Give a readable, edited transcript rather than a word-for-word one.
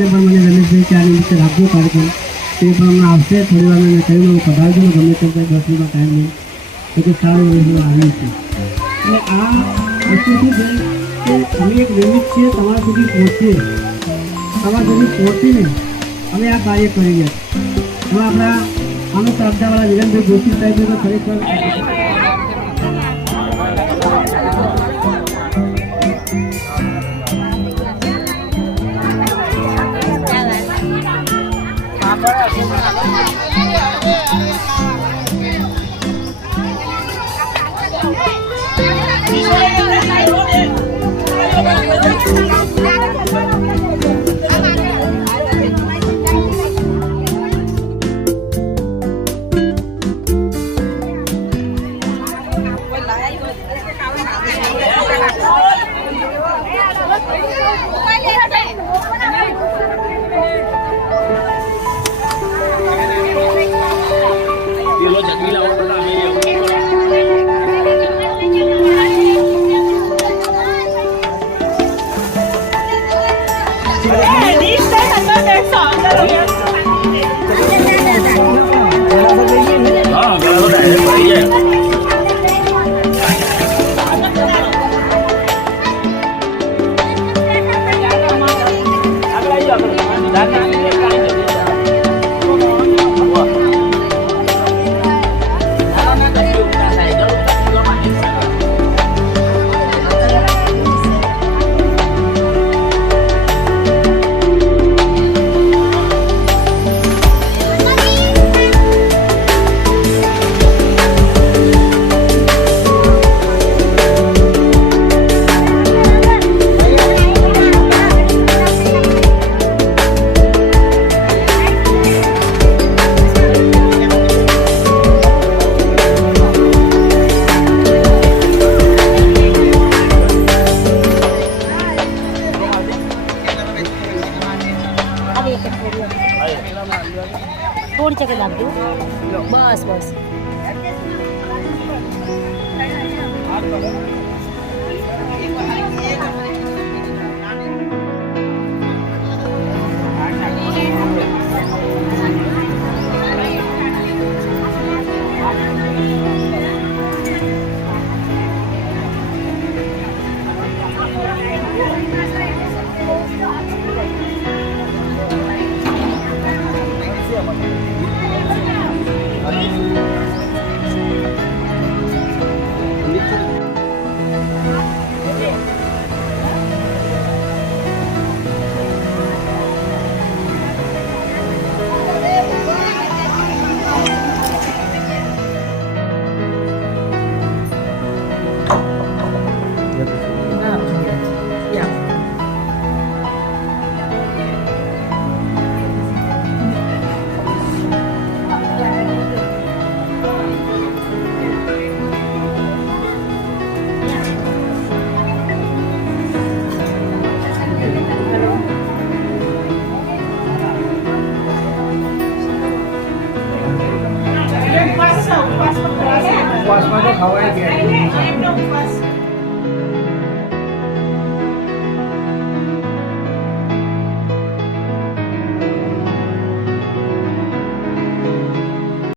તમને પણ મને રમેશભાઈ કે આ નિમિત્તે રાખજો કાર્યક્રમ તે પણ હમણાં આવશે. થોડી વાર મેં કહ્યું પધારજો ને ગમે તેમ 10 મિનિટનો ટાઈમ લઈ તો કે સારું આવ્યું છે. એટલે આ વસ્તુ શું છે કે અમે એક નિમિત્ત છીએ તમારા સુધી પહોંચીએ, તમારા સુધી પહોંચીને અમે આ કાર્ય કરી ગયા. હવે આપણા આનો તરફદારવાળા વિરેનભાઈ જોશી સાહેબે તો ખરેખર થોડી ચકે લાગજો. બસ બસ ઉપવાસમાં તો ખવાય ગયા.